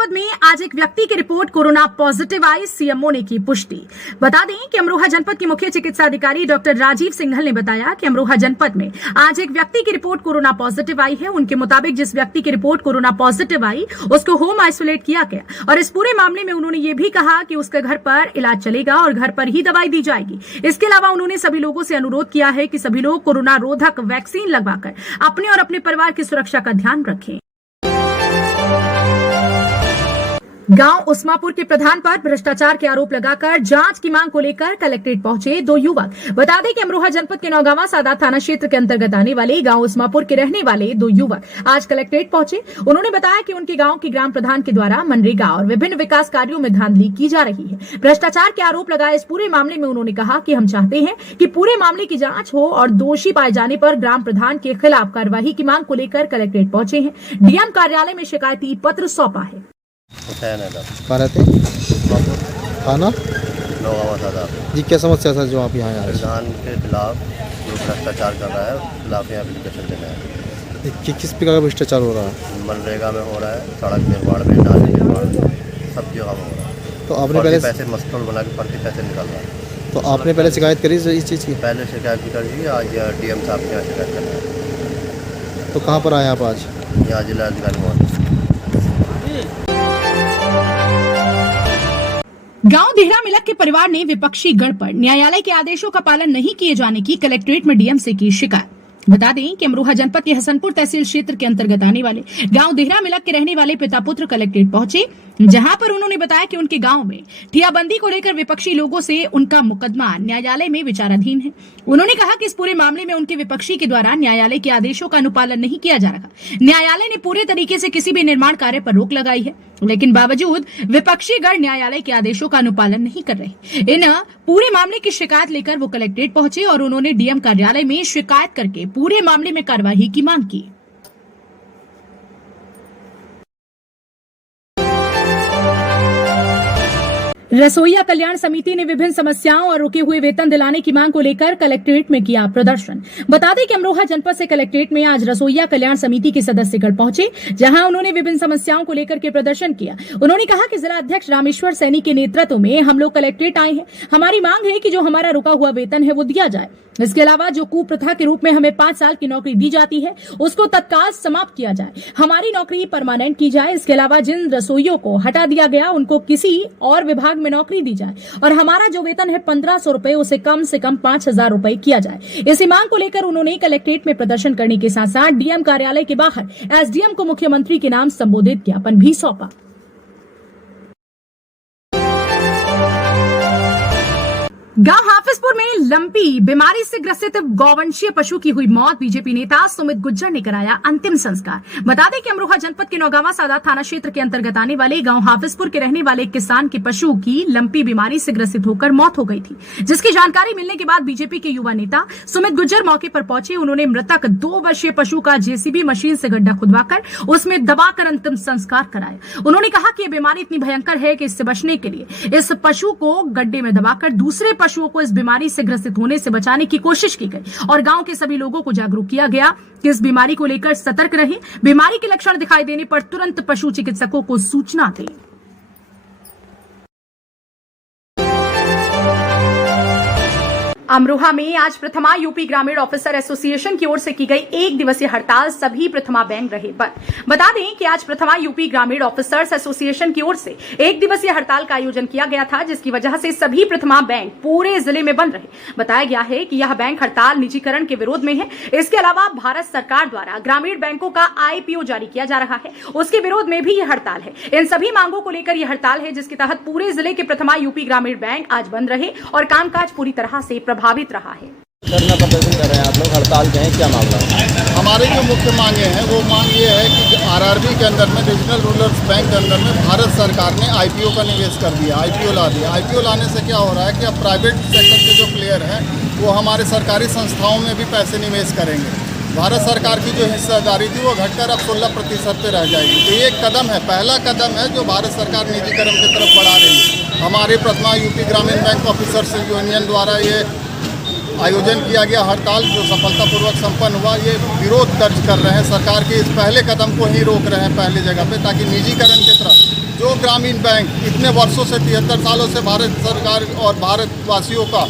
जनपद में आज एक व्यक्ति की रिपोर्ट कोरोना पॉजिटिव आई, सीएमओ ने की पुष्टि। बता दें कि अमरोहा जनपद के मुख्य चिकित्सा अधिकारी डॉक्टर राजीव सिंघल ने बताया कि अमरोहा जनपद में आज एक व्यक्ति की रिपोर्ट कोरोना पॉजिटिव आई है। उनके मुताबिक जिस व्यक्ति की रिपोर्ट कोरोना पॉजिटिव आई उसको होम आइसोलेट किया गया और इस पूरे मामले में उन्होंने ये भी कहा कि उसके घर पर इलाज चलेगा और घर पर ही दवाई दी जाएगी। इसके अलावा उन्होंने सभी लोगों से अनुरोध किया है कि सभी लोग कोरोना रोधक वैक्सीन लगवाकर अपने और अपने परिवार की सुरक्षा का ध्यान रखें। गांव उस्मापुर के प्रधान पर भ्रष्टाचार के आरोप लगाकर जांच की मांग को लेकर कलेक्ट्रेट पहुंचे दो युवक। बता दें कि अमरोहा जनपद के नौगांवा सादात थाना क्षेत्र के अंतर्गत आने वाले गांव उस्मापुर के रहने वाले दो युवक आज कलेक्ट्रेट पहुंचे। उन्होंने बताया कि उनके गांव के ग्राम प्रधान के द्वारा मनरेगा और विभिन्न विकास कार्यों में धांधली की जा रही है। भ्रष्टाचार के आरोप लगाए इस पूरे मामले में उन्होंने कहा कि हम चाहते हैं कि पूरे मामले की जांच हो और दोषी पाए जाने पर ग्राम प्रधान के खिलाफ कार्रवाई की मांग को लेकर कलेक्ट्रेट पहुंचे हैं। डीएम कार्यालय में शिकायती पत्र सौंपा है। थाना नौगांवा सादात जी, क्या समस्या सर जो आप यहाँ आए? प्रधान के खिलाफ जो भ्रष्टाचार कर रहा है उसके खिलाफ यहाँ एप्लीकेशन देना है। किस प्रकार का भ्रष्टाचार हो रहा है? मनरेगा में हो रहा है, सड़क निर्माण में, नाले निर्माण में, सब जगह में हो रहा है। तो आपने पहले पैसे मस्टोल बना के प्रति पैसे निकल रहा है। तो आपने पहले शिकायत करी इस चीज़ की? पहले शिकायत भी करी, आज डीएम साहब के यहाँ शिकायत कर रहे हैं। तो कहाँ पर आए आप आज? यहाँ जिला अधिकारी महोदय। गांव देहरा मिलक के परिवार ने विपक्षी गढ़ पर न्यायालय के आदेशों का पालन नहीं किए जाने की कलेक्ट्रेट में डीएम से की शिकायत। बता दें कि अमरोहा जनपद के हसनपुर तहसील क्षेत्र के अंतर्गत आने वाले गांव देहरा मिलक के रहने वाले पिता पुत्र कलेक्ट्रेट पहुंचे, जहां पर उन्होंने बताया कि उनके गांव में ठियाबंदी को लेकर विपक्षी लोगों से उनका मुकदमा न्यायालय में विचाराधीन है। उन्होंने कहा कि इस पूरे मामले में उनके विपक्षी के द्वारा न्यायालय के आदेशों का अनुपालन नहीं किया जा रहा। न्यायालय ने पूरे तरीके से किसी भी निर्माण कार्य पर रोक लगाई है, लेकिन बावजूद विपक्षी गण न्यायालय के आदेशों का अनुपालन नहीं कर रहे। इन पूरे मामले की शिकायत लेकर वो कलेक्ट्रेट पहुंचे और उन्होंने डीएम कार्यालय में शिकायत करके पूरे मामले में कार्रवाई की मांग की। रसोईया कल्याण समिति ने विभिन्न समस्याओं और रुके हुए वेतन दिलाने की मांग को लेकर कलेक्ट्रेट में किया प्रदर्शन। बता दें कि अमरोहा जनपद से कलेक्ट्रेट में आज रसोईया कल्याण समिति के सदस्यगण पहुंचे, जहां उन्होंने विभिन्न समस्याओं को लेकर के प्रदर्शन किया। उन्होंने कहा कि जिला अध्यक्ष रामेश्वर सैनी के नेतृत्व में हम लोग कलेक्ट्रेट आए हैं। हमारी मांग है कि जो हमारा रुका हुआ वेतन है वो दिया जाए। इसके अलावा जो कुप्रथा के रूप में हमें 5 साल की नौकरी दी जाती है उसको तत्काल समाप्त किया जाए, हमारी नौकरी परमानेंट की जाए। इसके अलावा जिन रसोइयों को हटा दिया गया उनको किसी और विभाग में नौकरी दी जाए और हमारा जो वेतन है 1500 रुपए उसे कम से कम 5000 रुपए किया जाए। इसी मांग को लेकर उन्होंने कलेक्ट्रेट में प्रदर्शन करने के साथ साथ डीएम कार्यालय के बाहर एसडीएम को मुख्यमंत्री के नाम संबोधित ज्ञापन भी सौंपा। गांव हाफिजपुर में लंपी बीमारी से ग्रसित गौवंशीय पशु की हुई मौत। बीजेपी नेता सुमित गुज्जर ने कराया अंतिम संस्कार। बता दें कि अमरोहा जनपद के नौगांवा सादात थाना क्षेत्र के अंतर्गत आने वाले गांव हाफिजपुर के रहने वाले एक किसान के पशु की लंपी बीमारी से ग्रसित होकर मौत हो गई थी, जिसकी जानकारी मिलने के बाद बीजेपी के युवा नेता सुमित गुज्जर मौके पर पहुंचे। उन्होंने मृतक 2 वर्षीय पशु का जेसीबी मशीन से गड्ढा खुदवाकर उसमें दबाकर अंतिम संस्कार कराया। उन्होंने कहा कि यह बीमारी इतनी भयंकर है कि इससे बचने के लिए इस पशु को गड्ढे में दबाकर दूसरे पशुओं को इस बीमारी से ग्रसित होने से बचाने की कोशिश की गई और गांव के सभी लोगों को जागरूक किया गया कि इस बीमारी को लेकर सतर्क रहें। बीमारी के लक्षण दिखाई देने पर तुरंत पशु चिकित्सकों को सूचना दें। अमरोहा में आज प्रथमा यूपी ग्रामीण ऑफिसर एसोसिएशन की ओर से की गई 1 दिवसीय हड़ताल सभी प्रथमा बैंक रहे बंद। बता दें कि आज प्रथमा यूपी ग्रामीण ऑफिसर्स एसोसिएशन की ओर से 1 दिवसीय हड़ताल का आयोजन किया गया था, जिसकी वजह से सभी प्रथमा बैंक पूरे जिले में बंद रहे। बताया गया है कि यह बैंक हड़ताल निजीकरण के विरोध में है। इसके अलावा भारत सरकार द्वारा ग्रामीण बैंकों का IPO जारी किया जा रहा है, उसके विरोध में भी यह हड़ताल है। इन सभी मांगों को लेकर यह हड़ताल है, जिसके तहत पूरे जिले के प्रथमा यूपी ग्रामीण बैंक आज बंद रहे और कामकाज पूरी तरह से प्रभावित रहा है। धरना प्रदर्शन कर रहे हैं आप लोग, हड़ताल पे हैं, क्या मामला है? हमारी जो मुख्य मांगे हैं वो मांग ये है कि RRB के अंदर में रीजनल रूरल बैंक के अंदर में भारत सरकार ने IPO का निवेश कर दिया, IPO ला दिया। IPO लाने से क्या हो रहा है कि अब प्राइवेट सेक्टर के जो प्लेयर हैं वो हमारे सरकारी संस्थाओं में भी पैसे निवेश करेंगे। भारत सरकार की जो हिस्सेदारी थी वो घटकर अब 16% पे रह जाएगी। तो ये एक कदम है, पहला कदम है जो भारत सरकार निजीकरण की तरफ बढ़ा रही है। हमारे प्रथमा यूपी ग्रामीण बैंक ऑफिसर्स यूनियन द्वारा ये आयोजन किया गया हड़ताल जो सफलतापूर्वक संपन्न हुआ, ये विरोध दर्ज कर रहे हैं सरकार के इस पहले कदम को ही रोक रहे हैं पहले जगह पे, ताकि निजीकरण की तरफ ग्रामीण बैंक इतने वर्षों से 73 सालों से भारत सरकार और भारतवासियों का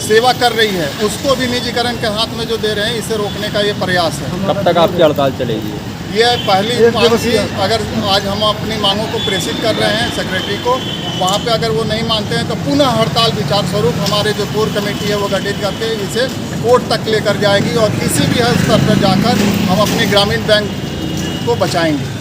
सेवा कर रही है, उसको भी निजीकरण के हाथ में जो दे रहे हैं, इसे रोकने का ये प्रयास है। कब तक आपकी हड़ताल चलेगी? ये पहली मांग थी। अगर आज हम अपनी मांगों को प्रेषित कर रहे हैं सेक्रेटरी को, वहाँ पे अगर वो नहीं मानते हैं तो पुनः हड़ताल विचार स्वरूप हमारे जो कोर कमेटी है वो गठित करके इसे कोर्ट तक लेकर जाएगी और किसी भी स्तर पर जाकर हम अपने ग्रामीण बैंक को बचाएंगे।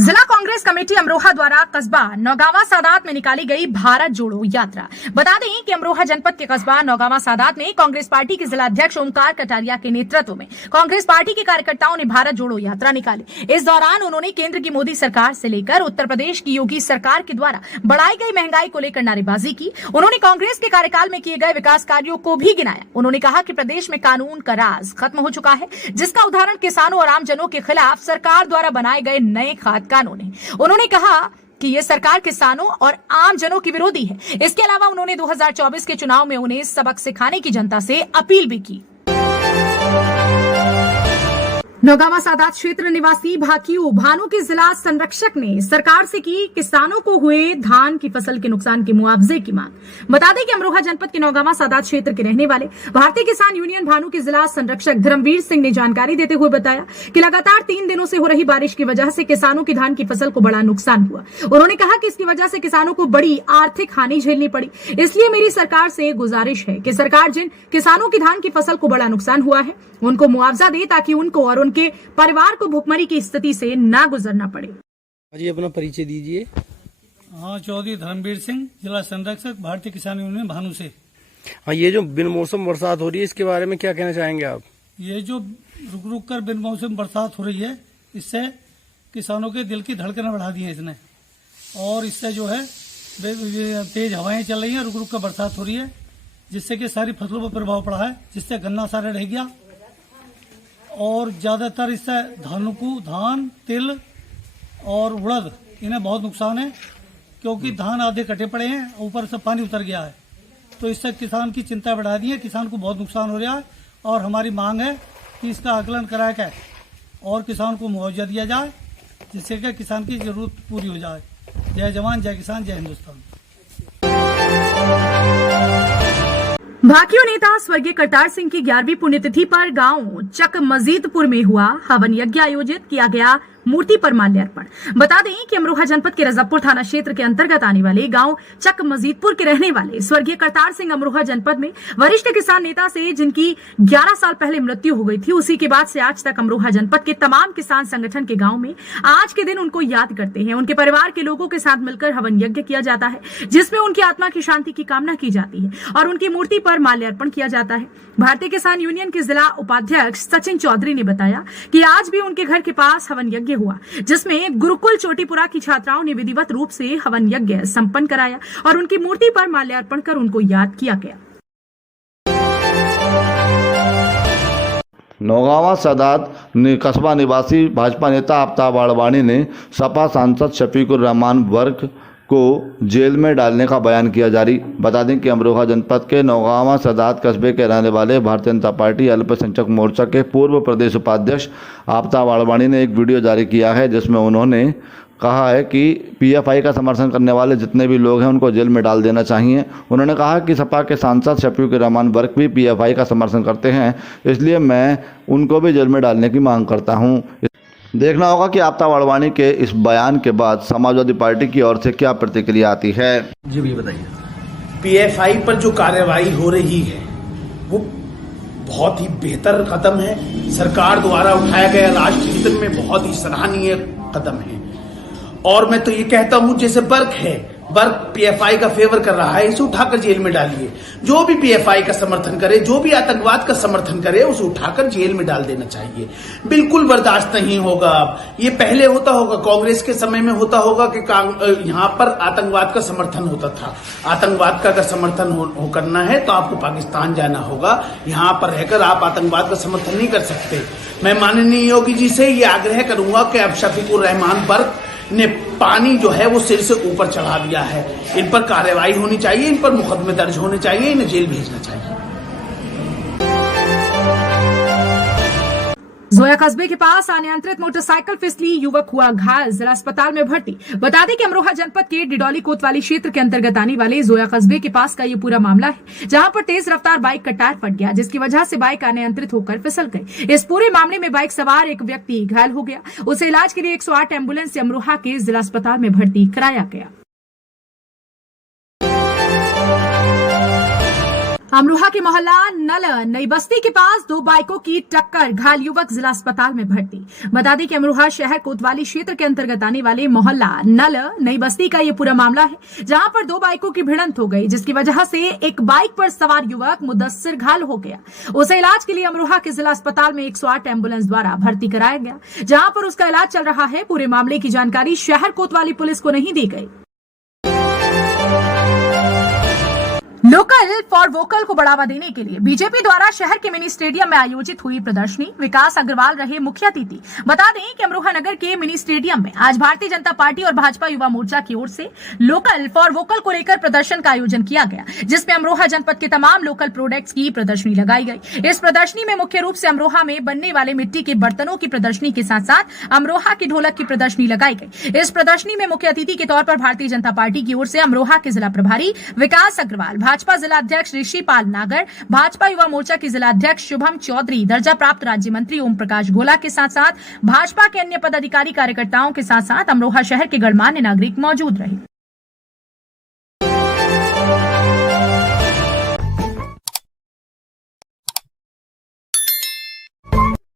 जिला कांग्रेस कमेटी अमरोहा द्वारा कस्बा नौगावा सादात में निकाली गई भारत जोड़ो यात्रा। बता दें कि अमरोहा जनपद के कस्बा नौगावा सादात में कांग्रेस पार्टी के जिला अध्यक्ष ओमकार कटारिया के नेतृत्व में कांग्रेस पार्टी के कार्यकर्ताओं ने भारत जोड़ो यात्रा निकाली। इस दौरान उन्होंने केंद्र की मोदी सरकार से लेकर उत्तर प्रदेश की योगी सरकार के द्वारा बढ़ाई गई महंगाई को लेकर नारेबाजी की। उन्होंने कांग्रेस के कार्यकाल में किए गए विकास कार्यों को भी गिनाया। उन्होंने कहा कि प्रदेश में कानून का राज खत्म हो चुका है, जिसका उदाहरण किसानों और आमजनों के खिलाफ सरकार द्वारा बनाए गए नए खाद्य कानून है। उन्होंने कहा कि ये सरकार किसानों और आम जनों की विरोधी है। इसके अलावा उन्होंने 2024 के चुनाव में उन्हें सबक सिखाने की जनता से अपील भी की। नौगावा सादात क्षेत्र निवासी भाकियू भानु के जिला संरक्षक ने सरकार से की किसानों को हुए धान की फसल के नुकसान के मुआवजे की मांग। बता दें कि अमरोहा जनपद के नौगावा सादात क्षेत्र के रहने वाले भारतीय किसान यूनियन भानु के जिला संरक्षक धर्मवीर सिंह ने जानकारी देते हुए बताया कि लगातार 3 दिनों से हो रही बारिश की वजह से किसानों की धान की फसल को बड़ा नुकसान हुआ। उन्होंने कहा कि इसकी वजह से किसानों को बड़ी आर्थिक हानि झेलनी पड़ी। इसलिए मेरी सरकार से गुजारिश है कि सरकार जिन किसानों की धान की फसल को बड़ा नुकसान हुआ है उनको मुआवजा दे, ताकि उनको और उनके परिवार को भुखमरी की स्थिति से ना गुजरना पड़े। जी अपना परिचय दीजिए। हाँ, चौधरी धर्मवीर सिंह, जिला संरक्षक, भारतीय किसान यूनियन भानु से। हाँ, ये जो बिन मौसम बरसात हो रही है इसके बारे में क्या कहना चाहेंगे आप? ये जो रुक रुक कर बिन मौसम बरसात हो रही है, इससे किसानों के दिल की धड़कनें बढ़ा दी है इसने। और इससे जो है तेज हवाएं चल रही हैं, रुक रुक कर बरसात हो रही है, जिससे कि सारी फसलों पर प्रभाव पड़ा है, जिससे गन्ना सारा रह गया। और ज्यादातर इससे धान, तिल और उड़द, इन्हें बहुत नुकसान है, क्योंकि धान आधे कटे पड़े हैं, ऊपर से पानी उतर गया है। तो इससे किसान की चिंता बढ़ा दी है, किसान को बहुत नुकसान हो रहा है। और हमारी मांग है कि इसका आकलन करा के और किसान को मुआवजा दिया जाए, जिससे कि किसान की जरूरत पूरी हो जाए। जय जवान, जय किसान, जय हिंदुस्तान। भाकियू नेता स्वर्गीय करतार सिंह की 11वीं पुण्यतिथि पर गांव चक मजीदपुर में हुआ हवन यज्ञ आयोजित किया गया। मूर्ति पर माल्यार्पण। बता दें कि अमरोहा जनपद के रजबपुर थाना क्षेत्र के अंतर्गत आने वाले गांव चक मजीदपुर के रहने वाले स्वर्गीय करतार सिंह अमरोहा जनपद में वरिष्ठ किसान नेता से जिनकी 11 साल पहले मृत्यु हो गई थी, उसी के बाद से आज तक अमरोहा जनपद के तमाम किसान संगठन के गांव में आज के दिन उनको याद करते हैं। उनके परिवार के लोगों के साथ मिलकर हवन यज्ञ किया जाता है, जिसमें उनकी आत्मा की शांति की कामना की जाती है और उनकी मूर्ति पर माल्यार्पण किया जाता है। भारतीय किसान यूनियन के जिला उपाध्यक्ष सचिन चौधरी ने बताया कि आज भी उनके घर के पास हवन यज्ञ हुआ, जिसमें गुरुकुल चोटीपुरा की छात्राओं ने विधिवत रूप से हवन यज्ञ संपन्न कराया और उनकी मूर्ति पर माल्यार्पण कर उनको याद किया गया। नौगावा सादात कस्बा निवासी भाजपा नेता आफ्ताब आडवाणी ने सपा सांसद शफीकुर रहमान वर्क को जेल में डालने का बयान किया जारी। बता दें कि अमरोहा जनपद के नौगावा सादात कस्बे के रहने वाले भारतीय जनता पार्टी अल्पसंख्यक मोर्चा के पूर्व प्रदेश उपाध्यक्ष आफ्ताब आडवाणी ने एक वीडियो जारी किया है, जिसमें उन्होंने कहा है कि पीएफआई का समर्थन करने वाले जितने भी लोग हैं उनको जेल में डाल देना चाहिए। उन्होंने कहा कि सपा के सांसद शफीकुर रहमान वर्क भी पीएफआई का समर्थन करते हैं, इसलिए मैं उनको भी जेल में डालने की मांग करता हूँ। देखना होगा कि आफ्ताब आडवाणी के इस बयान के बाद समाजवादी पार्टी की ओर से क्या प्रतिक्रिया आती है। जी भी बताइए। पीएफआई पर जो कार्रवाई हो रही है वो बहुत ही बेहतर कदम है, सरकार द्वारा उठाया गया राष्ट्र हित में बहुत ही सराहनीय कदम है। और मैं तो ये कहता हूं, जैसे वर्क पीएफआई का फेवर कर रहा है, इसे उठाकर जेल में डालिए। जो भी पीएफआई का समर्थन करे, जो भी आतंकवाद का समर्थन करे, उसे उठाकर जेल में डाल देना चाहिए। बिल्कुल बर्दाश्त नहीं होगा। ये पहले होता होगा, कांग्रेस के समय में होता होगा कि यहाँ पर आतंकवाद का समर्थन होता था। आतंकवाद का अगर समर्थन करना है तो आपको पाकिस्तान जाना होगा, यहाँ पर रहकर आप आतंकवाद का समर्थन नहीं कर सकते। मैं माननीय योगी जी से ये आग्रह करूंगा कि अब शफीकुर रहमान वर्क ने पानी जो है वो सिर से ऊपर चढ़ा दिया है, इन पर कार्रवाई होनी चाहिए, इन पर मुकदमे दर्ज होने चाहिए, इन्हें जेल भेजना चाहिए। जोया कस्बे के पास अनियंत्रित मोटरसाइकिल फिसली, युवक हुआ घायल, जिला अस्पताल में भर्ती। बता दें कि अमरोहा जनपद के डिडौली कोतवाली क्षेत्र के अंतर्गत आने वाले जोया कस्बे के पास का ये पूरा मामला है, जहां पर तेज रफ्तार बाइक का टायर फट गया, जिसकी वजह से बाइक अनियंत्रित होकर फिसल गई। इस पूरे मामले में बाइक सवार एक व्यक्ति घायल हो गया। उसे इलाज के लिए 108 एम्बुलेंस से अमरोहा के जिला अस्पताल में भर्ती कराया गया। अमरोहा के मोहल्ला नल नई बस्ती के पास दो बाइकों की टक्कर, घायल युवक जिला अस्पताल में भर्ती। बता दें कि अमरोहा शहर कोतवाली क्षेत्र के अंतर्गत आने वाले मोहल्ला नल नई बस्ती का ये पूरा मामला है, जहां पर दो बाइकों की भिड़ंत हो गई, जिसकी वजह से एक बाइक पर सवार युवक मुदस्सिर घायल हो गया। उसे इलाज के लिए अमरोहा के जिला अस्पताल में 108 एम्बुलेंस द्वारा भर्ती कराया गया, जहां पर उसका इलाज चल रहा है। पूरे मामले की जानकारी शहर कोतवाली पुलिस को नहीं दी गई। लोकल फॉर वोकल को बढ़ावा देने के लिए बीजेपी द्वारा शहर के मिनी स्टेडियम में आयोजित हुई प्रदर्शनी, विकास अग्रवाल रहे मुख्य अतिथि। बता दें कि अमरोहा नगर के मिनी स्टेडियम में आज भारतीय जनता पार्टी और भाजपा युवा मोर्चा की ओर से लोकल फॉर वोकल को लेकर प्रदर्शन का आयोजन किया गया, जिसमें अमरोहा जनपद के तमाम लोकल प्रोडक्ट्स की प्रदर्शनी लगाई गई। इस प्रदर्शनी में मुख्य रूप से अमरोहा में बनने वाले मिट्टी के बर्तनों की प्रदर्शनी के साथ साथ अमरोहा की ढोलक की प्रदर्शनी लगाई गई। इस प्रदर्शनी में मुख्य अतिथि के तौर पर भारतीय जनता पार्टी की ओर से अमरोहा के जिला प्रभारी विकास अग्रवाल, भाजपा जिला अध्यक्ष ऋषि पाल नागर, भाजपा युवा मोर्चा के जिला अध्यक्ष शुभम चौधरी, दर्जा प्राप्त राज्य मंत्री ओम प्रकाश गोला के साथ साथ भाजपा के अन्य पदाधिकारी कार्यकर्ताओं के साथ साथ अमरोहा शहर के गणमान्य नागरिक मौजूद रहे।